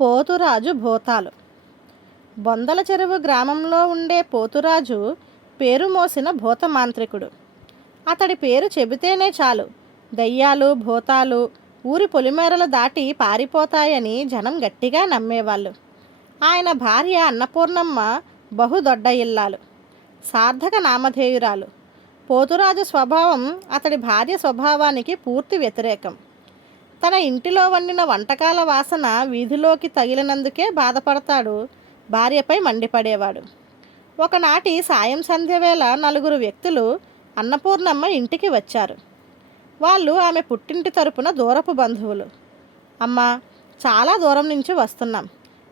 పోతురాజు భూతాలు. బొందల చెరువు గ్రామంలో ఉండే పోతురాజు పేరు మోసిన భూత మాంత్రికుడు అతడి పేరు చెబితేనే చాలు. దయ్యాలు భూతాలు ఊరి పొలిమేరలు దాటి పారిపోతాయని జనం గట్టిగా నమ్మేవాళ్ళు. ఆయన భార్య అన్నపూర్ణమ్మ బహుదొడ్డ ఇల్లాలు. సార్థక నామధేయురాలు. పోతురాజు స్వభావం అతడి భార్య స్వభావానికి పూర్తి వ్యతిరేకం. తన ఇంటిలో వండిన వంటకాల వాసన వీధిలోకి తగిలినందుకే బాధపడతాడు. భార్యపై మండిపడేవాడు. ఒకనాటి సాయం సంధ్య వేళ నలుగురు వ్యక్తులు అన్నపూర్ణమ్మ ఇంటికి వచ్చారు. వాళ్ళు ఆమె పుట్టింటి తరపున దూరపు బంధువులు. అమ్మ చాలా దూరం నుంచి వస్తున్నాం.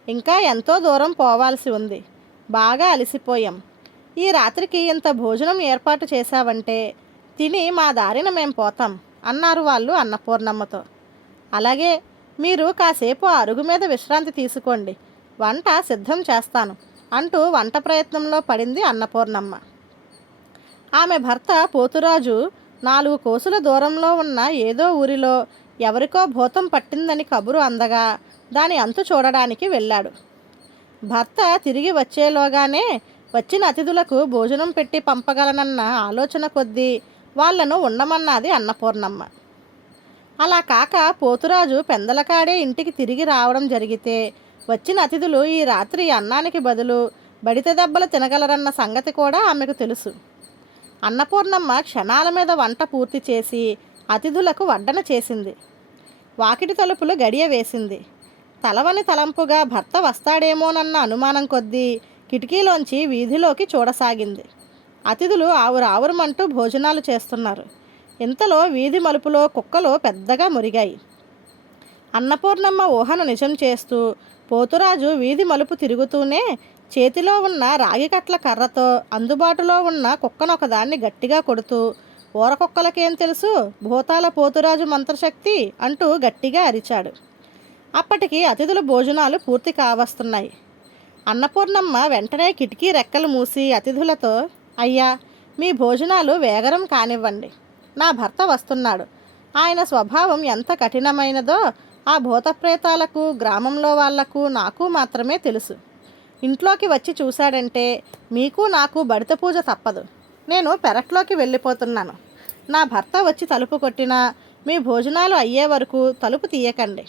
ఇంకా ఎంతో దూరం పోవాల్సి ఉంది. బాగా అలసిపోయాం. ఈ రాత్రికి ఇంత భోజనం ఏర్పాటు చేశావంటే తిని మా దారిన మేం పోతాం అన్నారు వాళ్ళు అన్నపూర్ణమ్మతో. అలాగే మీరు కాసేపు అరుగు మీద విశ్రాంతి తీసుకోండి. వంట సిద్ధం చేస్తాను అంటూ వంట ప్రయత్నంలో పడింది అన్నపూర్ణమ్మ. ఆమె భర్త పోతురాజు నాలుగు కోసుల దూరంలో ఉన్న ఏదో ఊరిలో ఎవరికో భూతం పట్టిందని కబురు అందగా దాని అంతు చూడడానికి వెళ్ళాడు. భర్త తిరిగి వచ్చేలోగానే వచ్చిన అతిథులకు భోజనం పెట్టి పంపగలనన్న ఆలోచన కొద్దీ వాళ్ళను ఉండమన్నది అన్నపూర్ణమ్మ. అలా కాక పోతురాజు పెందలకాడే ఇంటికి తిరిగి రావడం జరిగితే వచ్చిన అతిథులు ఈ రాత్రి అన్నానికి బదులు బడిత దెబ్బలు తినగలరన్న సంగతి కూడా ఆమెకు తెలుసు. అన్నపూర్ణమ్మ క్షణాల మీద వంట పూర్తి చేసి అతిథులకు వడ్డన చేసింది. వాకిటి తలుపులు గడియ వేసింది. తలవని తలంపుగా భర్త వస్తాడేమోనన్న అనుమానం కొద్దీ కిటికీలోంచి వీధిలోకి చూడసాగింది. అతిథులు ఆవురావురమంటూ భోజనాలు చేస్తున్నారు. ఇంతలో వీధి మలుపులో కుక్కలు పెద్దగా మురిగాయి. అన్నపూర్ణమ్మ ఊహను నిజం చేస్తూ పోతురాజు వీధి మలుపు తిరుగుతూనే చేతిలో ఉన్న రాగి కట్ల కర్రతో అందుబాటులో ఉన్న కుక్కనొకదాన్ని గట్టిగా కొడుతూ ఊరకుక్కలకేం తెలుసు? భూతాల పోతురాజు మంత్రశక్తి అంటూ గట్టిగా అరిచాడు. అప్పటికి అతిథుల భోజనాలు పూర్తి కావస్తున్నాయి. అన్నపూర్ణమ్మ వెంటనే కిటికీ రెక్కలు మూసి అతిథులతో అయ్యా మీ భోజనాలు వేగరం కానివ్వండి. నా భర్త వస్తున్నాడు. ఆయన స్వభావం ఎంత కఠినమైనదో ఆ భూతప్రేతాలకు గ్రామంలో వాళ్ళకు నాకు మాత్రమే తెలుసు. ఇంట్లోకి వచ్చి చూశాడంటే మీకు నాకు బడిత పూజ తప్పదు. నేను పెరట్లోకి వెళ్ళిపోతున్నాను. నా భర్త వచ్చి తలుపు కొట్టినా మీ భోజనాలు అయ్యే వరకు తలుపు తీయకండి.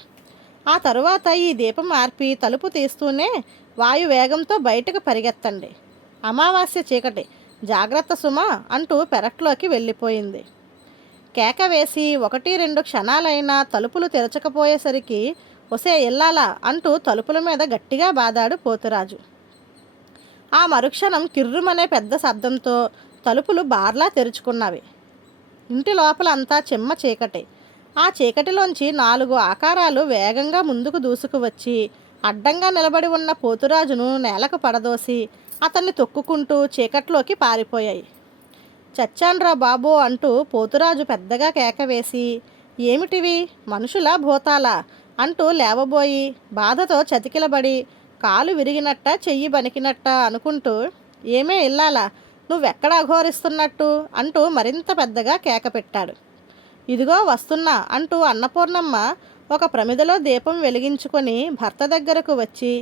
ఆ తరువాత ఈ దీపం ఆర్పి తలుపు తీస్తూనే వాయు వేగంతో బయటకు పరిగెత్తండి. అమావాస్య చీకటి. జాగ్రత్త సుమ అంటూ పెరట్లోకి వెళ్ళిపోయింది. కేక వేసి ఒకటి రెండు క్షణాలైనా తలుపులు తెరచకపోయేసరికి ఒసే ఇల్లాలా అంటూ తలుపుల మీద గట్టిగా బాదాడు పోతురాజు. ఆ మరుక్షణం కిర్రుమనే పెద్ద శబ్దంతో తలుపులు బార్లా తెరుచుకున్నవి. ఇంటి లోపల అంతా చిమ్మ చీకటి. ఆ చీకటిలోంచి నాలుగు ఆకారాలు వేగంగా ముందుకు దూసుకువచ్చి అడ్డంగా నిలబడి ఉన్న పోతురాజును నేలకు పడదోసి అతన్ని తొక్కుకుంటూ చీకట్లోకి పారిపోయాయి. చచ్చాన్రా బాబు అంటూ పోతురాజు పెద్దగా కేక వేసి ఏమిటివి? మనుషుల భూతాలా? అంటూ లేవబోయి బాధతో చతికిలబడి కాలు విరిగినట్ట చెయ్యి బనికినట్ట అనుకుంటూ ఏమే ఇల్లాలా? నువ్వెక్కడ అఘోరిస్తున్నట్టు అంటూ మరింత పెద్దగా కేక పెట్టాడు. ఇదిగో వస్తున్నా అంటూ అన్నపూర్ణమ్మ ఒక ప్రమిదలో దీపం వెలిగించుకొని భర్త దగ్గరకు వచ్చి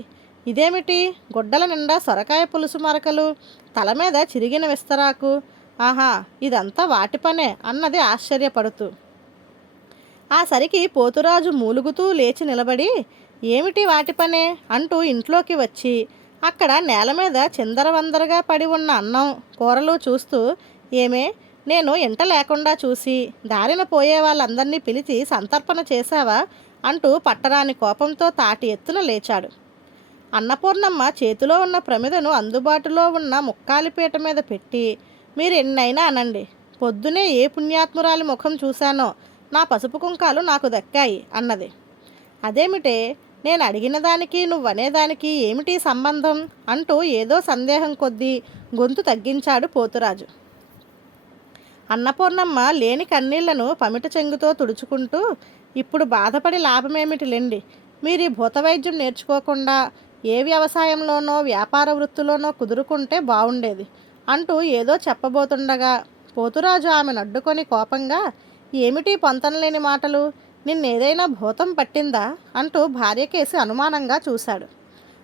ఇదేమిటి? గుడ్డల నిండా సొరకాయ పులుసు మరకలు? తల మీద చిరిగిన విస్తరాకు? ఆహా ఇదంతా వాటి పనే అన్నది ఆశ్చర్యపడుతూ. ఆ సరికి పోతురాజు మూలుగుతూ లేచి నిలబడి ఏమిటి వాటి పనే? అంటూ ఇంట్లోకి వచ్చి అక్కడ నేల మీద చిందరవందరగా పడి ఉన్న అన్నం కూరలు చూస్తూ ఏమే నేను ఇంట లేకుండా చూసి దారిన పోయే వాళ్ళందరినీ పిలిచి సంతర్పణ చేశావా? అంటూ పట్టరాని కోపంతో తాటి ఎత్తున లేచాడు. అన్నపూర్ణమ్మ చేతిలో ఉన్న ప్రమిదను అందుబాటులో ఉన్న ముక్కాలిపీట మీద పెట్టి మీరు ఎన్నైనా అనండి. పొద్దునే ఏ పుణ్యాత్మురాలి ముఖం చూశానో నా పసుపు కుంకాలు నాకు దక్కాయి అన్నది. అదేమిటే నేను అడిగిన దానికి నువ్వనేదానికి ఏమిటి సంబంధం? అంటూ ఏదో సందేహం కొద్దీ గొంతు తగ్గించాడు పోతురాజు. అన్నపూర్ణమ్మ లేని కన్నీళ్ళను పమిట చెంగుతో తుడుచుకుంటూ ఇప్పుడు బాధపడి లాభమేమిటి లెండి? మీరు ఈ భూత వైద్యం నేర్చుకోకుండా ఏ వ్యవసాయంలోనో వ్యాపార వృత్తిలోనో కుదురుకుంటే బాగుండేది అంటూ ఏదో చెప్పబోతుండగా పోతురాజు ఆమెను అడ్డుకొని కోపంగా ఏమిటి పొంతనలేని మాటలు? నిన్నేదైనా భూతం పట్టిందా? అంటూ భార్యకేసి అనుమానంగా చూశాడు.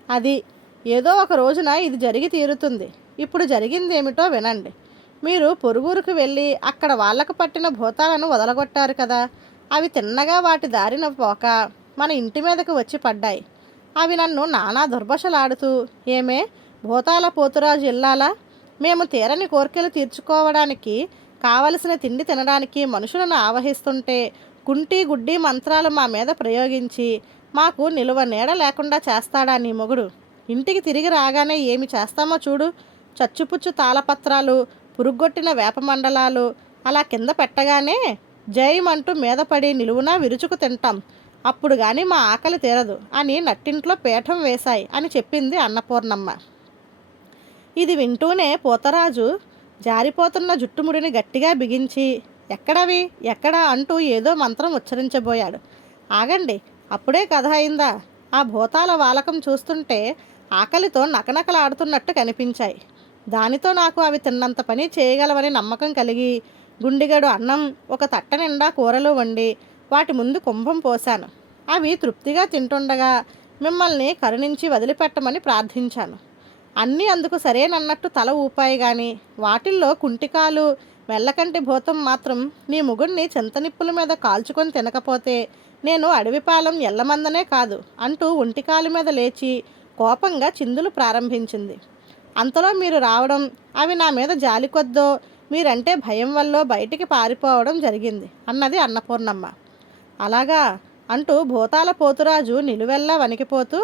అది ఏదో ఒక రోజున ఇది జరిగి తీరుతుంది. ఇప్పుడు జరిగిందేమిటో వినండి. మీరు పొరుగురుకు వెళ్ళి అక్కడ వాళ్ళకు పట్టిన భూతాలను వదలగొట్టారు కదా. అవి తిన్నగా వాటి దారిన పోక మన ఇంటి మీదకు వచ్చి పడ్డాయి. అవి నన్ను నానా దుర్భషలాడుతూ ఏమే భూతాల పోతురాజు ఇల్లాలా? మేము తీరని కోరికలు తీర్చుకోవడానికి కావలసిన తిండి తినడానికి మనుషులను ఆవహిస్తుంటే కుంటి గుడ్డి మంత్రాలు మా మీద ప్రయోగించి మాకు నిలువ నీడ లేకుండా చేస్తాడా నీ మొగుడు? ఇంటికి తిరిగి రాగానే ఏమి చేస్తామో చూడు. చచ్చుపుచ్చు తాళపత్రాలు పురుగొట్టిన వేప మండలాలు అలా కింద పెట్టగానే జయమంటూ మీద పడి నిలువునా విరుచుకు తింటాం. అప్పుడు కానీ మా ఆకలి తీరదు అని నట్టింట్లో పీఠం వేశాయి అని చెప్పింది అన్నపూర్ణమ్మ. ఇది వింటూనే పోతరాజు జారిపోతున్న జుట్టుముడిని గట్టిగా బిగించి ఎక్కడవి? ఎక్కడా? అంటూ ఏదో మంత్రం ఉచ్చరించబోయాడు. ఆగండి అప్పుడే కథ అయిందా? ఆ భూతాల వాలకం చూస్తుంటే ఆకలితో నకనకలాడుతున్నట్టు కనిపించాయి. దానితో నాకు అవి తిన్నంత పని చేయగలవని నమ్మకం కలిగి గుండిగడు అన్నం ఒక తట్ట నిండా కూరలు వండి వాటి ముందు కుంభం పోశాను. అవి తృప్తిగా తింటుండగా మిమ్మల్ని కరుణించి వదిలిపెట్టమని ప్రార్థించాను. అన్నీ అందుకు సరేనన్నట్టు తల ఊపాయి గాని వాటిల్లో కుంటికాలు మెల్లకంటి భూతం మాత్రం నీ ముగుణ్ణి చింతనిప్పుల మీద కాల్చుకొని తినకపోతే నేను అడవిపాలెం ఎల్లమందనే కాదు అంటూ ఒంటికాలు మీద లేచి కోపంగా చిందులు ప్రారంభించింది. అంతలో మీరు రావడం అవి నా మీద జాలి కొద్దో మీరంటే భయం వల్ల బయటికి పారిపోవడం జరిగింది అన్నది అన్నపూర్ణమ్మ. అలాగా అంటూ భూతాల పోతురాజు నిలువెల్లా వణికిపోతూ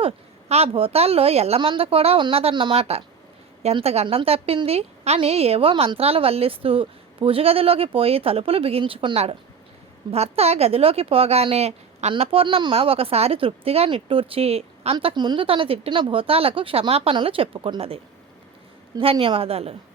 ఆ భూతాల్లో ఎల్లమంద కూడా ఉన్నదన్నమాట. ఎంత గండం తప్పింది అని ఏవో మంత్రాలు వల్లిస్తూ పూజగదిలోకి పోయి తలుపులు బిగించుకున్నాడు. భర్త గదిలోకి పోగానే అన్నపూర్ణమ్మ ఒకసారి తృప్తిగా నిట్టూర్చి అంతకుముందు తను తిట్టిన భూతాలకు క్షమాపణలు చెప్పుకున్నది. ధన్యవాదాలు.